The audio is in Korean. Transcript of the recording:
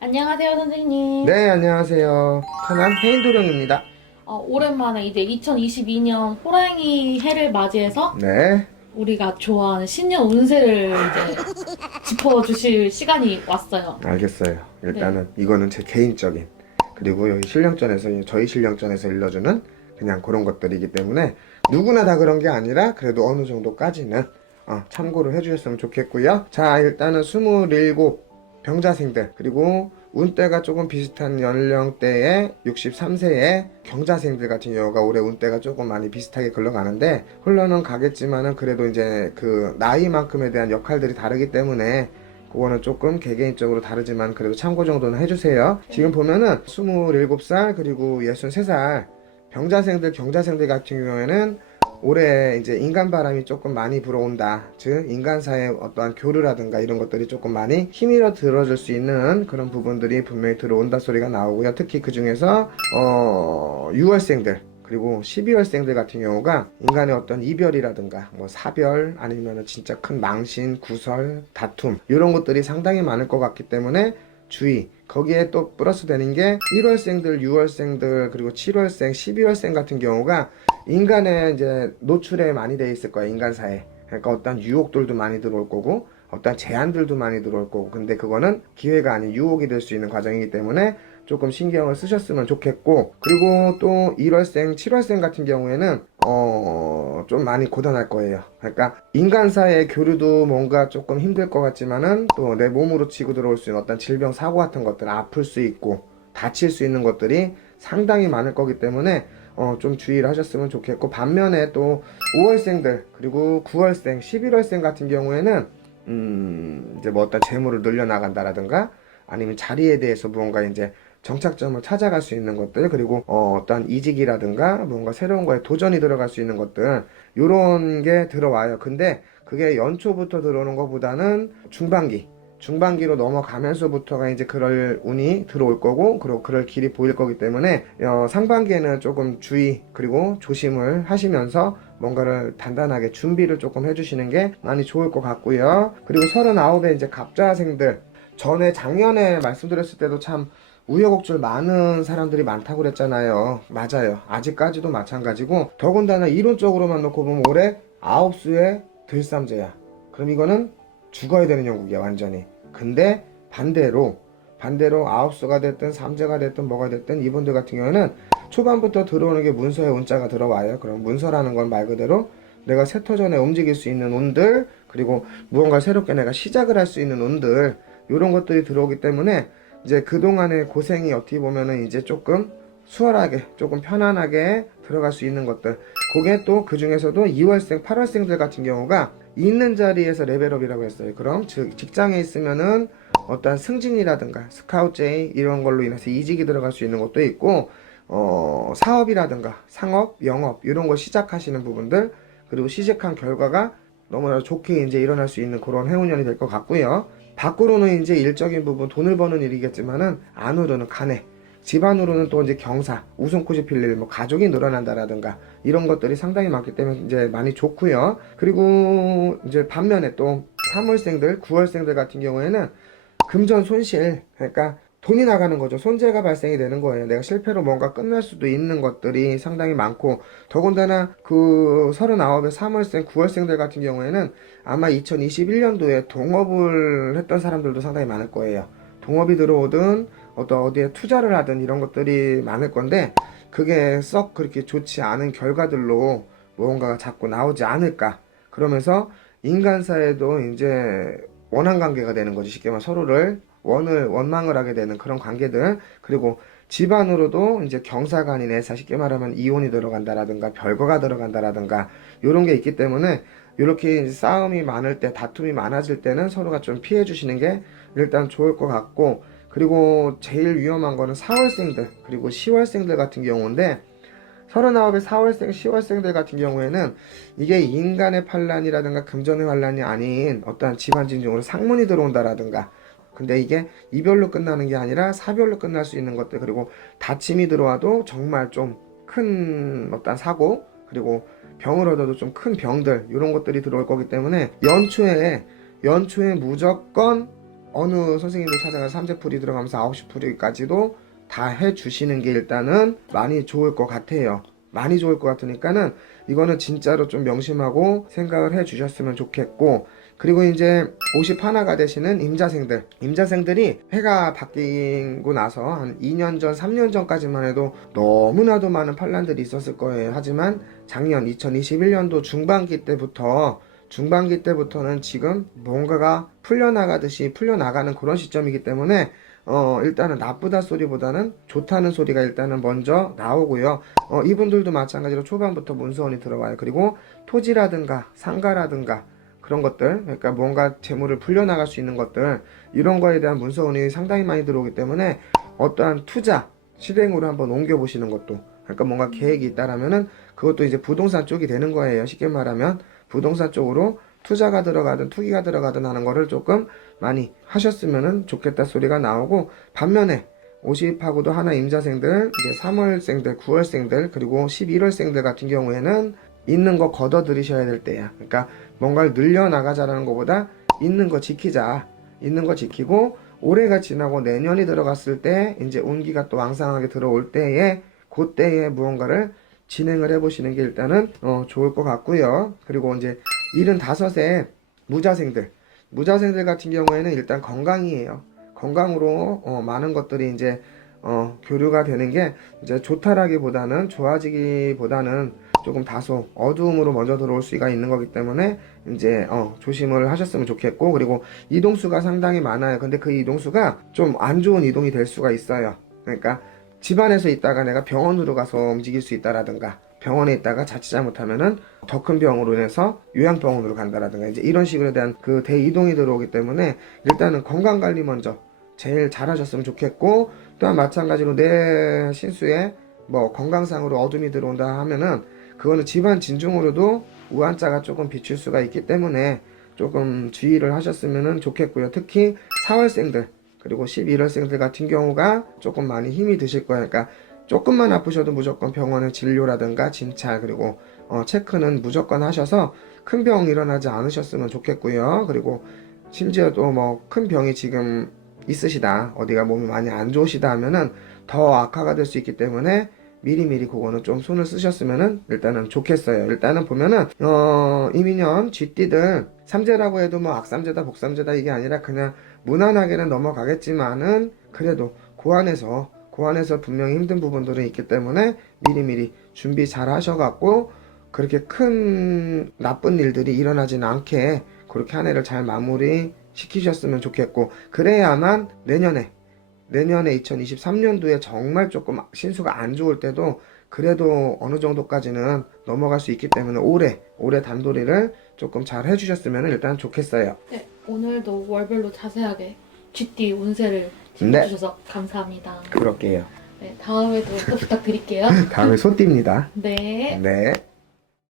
안녕하세요, 선생님. 네, 안녕하세요. 천안 페인도령입니다. 오랜만에 이제 2022년 호랑이 해를 맞이해서 네, 우리가 좋아하는 신년 운세를 이제 짚어주실 시간이 왔어요. 알겠어요. 네. 일단은 이거는 제 개인적인, 그리고 여기 신령전에서, 저희 신령전에서 일러주는 그냥 그런 것들이기 때문에 누구나 다 그런 게 아니라 그래도 어느 정도까지는 참고를 해주셨으면 좋겠고요. 자, 일단은 27 병자생들, 그리고 운대가 조금 비슷한 연령대의 63세의 경자생들 같은 경우가 올해 운대가 조금 많이 비슷하게 흘러가는데, 흘러는 가겠지만은 그래도 이제 그 나이만큼에 대한 역할들이 다르기 때문에 그거는 조금 개개인적으로 다르지만 그래도 참고 정도는 해주세요. 지금 보면은 27살 그리고 63살 병자생들 경자생들 같은 경우에는 올해 이제 인간 바람이 조금 많이 불어온다. 즉 인간사의 어떠한 교류라든가 이런 것들이 조금 많이 힘이라 들어줄 수 있는 그런 부분들이 분명히 들어온다 소리가 나오고요. 특히 그 중에서 6월생들 그리고 12월생들 같은 경우가 인간의 어떤 이별이라든가 뭐 사별 아니면 진짜 큰 망신, 구설, 다툼 이런 것들이 상당히 많을 것 같기 때문에 주의. 거기에 또 플러스 되는 게 1월생들, 6월생들 그리고 7월생, 12월생 같은 경우가 인간의 이제 노출에 많이 돼 있을 거야, 인간사에. 그러니까 어떤 유혹들도 많이 들어올 거고 어떤 제한들도 많이 들어올 거고, 근데 그거는 기회가 아닌 유혹이 될 수 있는 과정이기 때문에 조금 신경을 쓰셨으면 좋겠고, 그리고 또 1월생, 7월생 같은 경우에는 좀 많이 고단할 거예요. 그러니까 인간사의 교류도 뭔가 조금 힘들 것 같지만은 또 내 몸으로 치고 들어올 수 있는 어떤 질병, 사고 같은 것들, 아플 수 있고 다칠 수 있는 것들이 상당히 많을 거기 때문에 좀 주의를 하셨으면 좋겠고, 반면에 또 5월생들 그리고 9월생, 11월생 같은 경우에는 이제 뭐 어떤 재물을 늘려나간다라든가 아니면 자리에 대해서 무언가 이제 정착점을 찾아갈 수 있는 것들, 그리고 어떤 이직이라든가 뭔가 새로운 거에 도전이 들어갈 수 있는 것들, 요런 게 들어와요. 근데 그게 연초부터 들어오는 것보다는 중반기로 넘어가면서부터가 이제 그럴 운이 들어올 거고, 그리고 그럴 길이 보일 거기 때문에 상반기에는 조금 주의 그리고 조심을 하시면서 뭔가를 단단하게 준비를 조금 해주시는 게 많이 좋을 것 같고요. 그리고 39의 이제 갑자생들, 전에 작년에 말씀드렸을 때도 참 우여곡절 많은 사람들이 많다고 그랬잖아요. 맞아요. 아직까지도 마찬가지고, 더군다나 이론적으로만 놓고 보면 올해 9수의 들삼재야. 그럼 이거는 죽어야 되는 영국이야, 완전히. 근데 반대로 9수가 됐든 삼재가 됐든 뭐가 됐든 이분들 같은 경우에는 초반부터 들어오는 게 문서의 운자가 들어와요. 그럼 문서라는 건 말 그대로 내가 세터전에 움직일 수 있는 운들, 그리고 무언가 새롭게 내가 시작을 할 수 있는 운들, 이런 것들이 들어오기 때문에 이제 그동안의 고생이 어떻게 보면은 이제 조금 수월하게, 조금 편안하게 들어갈 수 있는 것들. 그게 또 그 중에서도 2월생, 8월생들 같은 경우가 있는 자리에서 레벨업이라고 했어요. 그럼 즉 직장에 있으면은 어떤 승진이라든가 스카우트 제이 이런 걸로 인해서 이직이 들어갈 수 있는 것도 있고, 사업이라든가 상업, 영업 이런 거 시작하시는 부분들, 그리고 시작한 결과가 너무나 좋게 이제 일어날 수 있는 그런 해운년이 될 것 같고요. 밖으로는 이제 일적인 부분, 돈을 버는 일이겠지만은 안으로는 가내, 집안으로는 또 이제 경사, 웃음꽃이 필 일, 뭐 가족이 늘어난다라든가 이런 것들이 상당히 많기 때문에 이제 많이 좋고요. 그리고 이제 반면에 또 3월생들, 9월생들 같은 경우에는 금전 손실, 그러니까 돈이 나가는 거죠. 손재가 발생이 되는 거예요. 내가 실패로 뭔가 끝날 수도 있는 것들이 상당히 많고, 더군다나 그 39의 3월생, 9월생들 같은 경우에는 아마 2021년도에 동업을 했던 사람들도 상당히 많을 거예요. 동업이 들어오든 어디에 투자를 하든 이런 것들이 많을 건데, 그게 썩 그렇게 좋지 않은 결과들로 무언가가 자꾸 나오지 않을까. 그러면서 인간사에도 이제 원한 관계가 되는 거지. 쉽게 말해 서로를 원망을 하게 되는 그런 관계들. 그리고 집안으로도 이제 경사가 아닌 애사, 쉽게 말하면 이혼이 들어간다라든가 별거가 들어간다라든가 이런 게 있기 때문에, 이렇게 싸움이 많을 때, 다툼이 많아질 때는 서로가 좀 피해 주시는 게 일단 좋을 것 같고, 그리고 제일 위험한 거는 4월생들 그리고 10월생들 같은 경우인데, 39의 4월생, 10월생들 같은 경우에는 이게 인간의 반란이라든가 금전의 반란이 아닌 어떠한 집안 진중으로 상문이 들어온다라든가, 근데 이게 이별로 끝나는 게 아니라 사별로 끝날 수 있는 것들, 그리고 다침이 들어와도 정말 좀 큰 어떤 사고, 그리고 병을 얻어도 좀 큰 병들, 이런 것들이 들어올 거기 때문에 연초에 무조건 어느 선생님도 찾아가서 삼재풀이 들어가면서 9시 풀이까지도 다 해주시는 게 일단은 많이 좋을 것 같아요. 많이 좋을 것 같으니까는 이거는 진짜로 좀 명심하고 생각을 해 주셨으면 좋겠고, 그리고 이제 51가 되시는 임자생들이 해가 바뀌고 나서 한 2년 전, 3년 전까지만 해도 너무나도 많은 판란들이 있었을 거예요. 하지만 작년 2021년도 중반기 때부터는 지금 뭔가가 풀려나가듯이 풀려나가는 그런 시점이기 때문에 일단은 나쁘다 소리보다는 좋다는 소리가 일단은 먼저 나오고요. 이분들도 마찬가지로 초반부터 문서원이 들어와요. 그리고 토지라든가 상가라든가 그런 것들, 그러니까 뭔가 재물을 풀려나갈 수 있는 것들, 이런 거에 대한 문서원이 상당히 많이 들어오기 때문에 어떠한 투자, 실행으로 한번 옮겨보시는 것도, 그러니까 뭔가 계획이 있다라면은 그것도 이제 부동산 쪽이 되는 거예요. 쉽게 말하면 부동산 쪽으로 투자가 들어가든 투기가 들어가든 하는 거를 조금 많이 하셨으면 좋겠다 소리가 나오고, 반면에 50하고도 하나 임자생들, 이제 3월생들, 9월생들, 그리고 11월생들 같은 경우에는 있는 거 걷어 들이셔야 될 때야. 그러니까 뭔가를 늘려나가자라는 것보다 있는 거 지키자. 있는 거 지키고 올해가 지나고 내년이 들어갔을 때 이제 운기가 또 왕성하게 들어올 때에 그때에 무언가를 진행을 해보시는 게 일단은 좋을 것 같고요. 그리고 이제 75세 무자생들 같은 경우에는 일단 건강이에요. 건강으로 많은 것들이 이제 교류가 되는 게 이제 좋다라기보다는 좋아지기보다는 조금 다소 어두움으로 먼저 들어올 수가 있는 거기 때문에 이제 조심을 하셨으면 좋겠고, 그리고 이동수가 상당히 많아요. 근데 그 이동수가 좀 안 좋은 이동이 될 수가 있어요. 그러니까 집안에서 있다가 내가 병원으로 가서 움직일 수 있다라든가, 병원에 있다가 자칫 잘못하면은 더 큰 병으로 인해서 요양병원으로 간다라든가, 이제 이런 식으로 대한 그 대이동이 들어오기 때문에 일단은 건강관리 먼저 제일 잘 하셨으면 좋겠고, 또한 마찬가지로 내 신수에 뭐 건강상으로 어둠이 들어온다 하면은 그거는 집안 진중으로도 우한자가 조금 비출 수가 있기 때문에 조금 주의를 하셨으면 좋겠고요. 특히 4월생들 그리고 11월생들 같은 경우가 조금 많이 힘이 드실 거예요. 그러니까 조금만 아프셔도 무조건 병원에 진료라든가 진찰, 그리고 체크는 무조건 하셔서 큰 병 일어나지 않으셨으면 좋겠고요. 그리고 심지어 또 뭐 큰 병이 지금 있으시다, 어디가 몸이 많이 안 좋으시다 하면은 더 악화가 될 수 있기 때문에 미리미리 그거는 좀 손을 쓰셨으면은 일단은 좋겠어요. 일단은 보면은 이민년 쥐띠들 삼재라고 해도 뭐 악삼재다 복삼재다 이게 아니라 그냥 무난하게는 넘어가겠지만은 그래도 고안에서 분명히 힘든 부분들은 있기 때문에 미리미리 준비 잘 하셔갖고 그렇게 큰 나쁜 일들이 일어나진 않게 그렇게 한 해를 잘 마무리 시키셨으면 좋겠고, 그래야만 내년에 2023년도에 정말 조금 신수가 안 좋을 때도 그래도 어느 정도까지는 넘어갈 수 있기 때문에 올해 단도리를 조금 잘 해주셨으면 일단 좋겠어요. 네, 오늘도 월별로 자세하게 GT 운세를 네. 짚어주셔서 감사합니다. 그럴게요. 네, 다음에도 또 부탁드릴게요. 다음에 소띠입니다. 네. 네.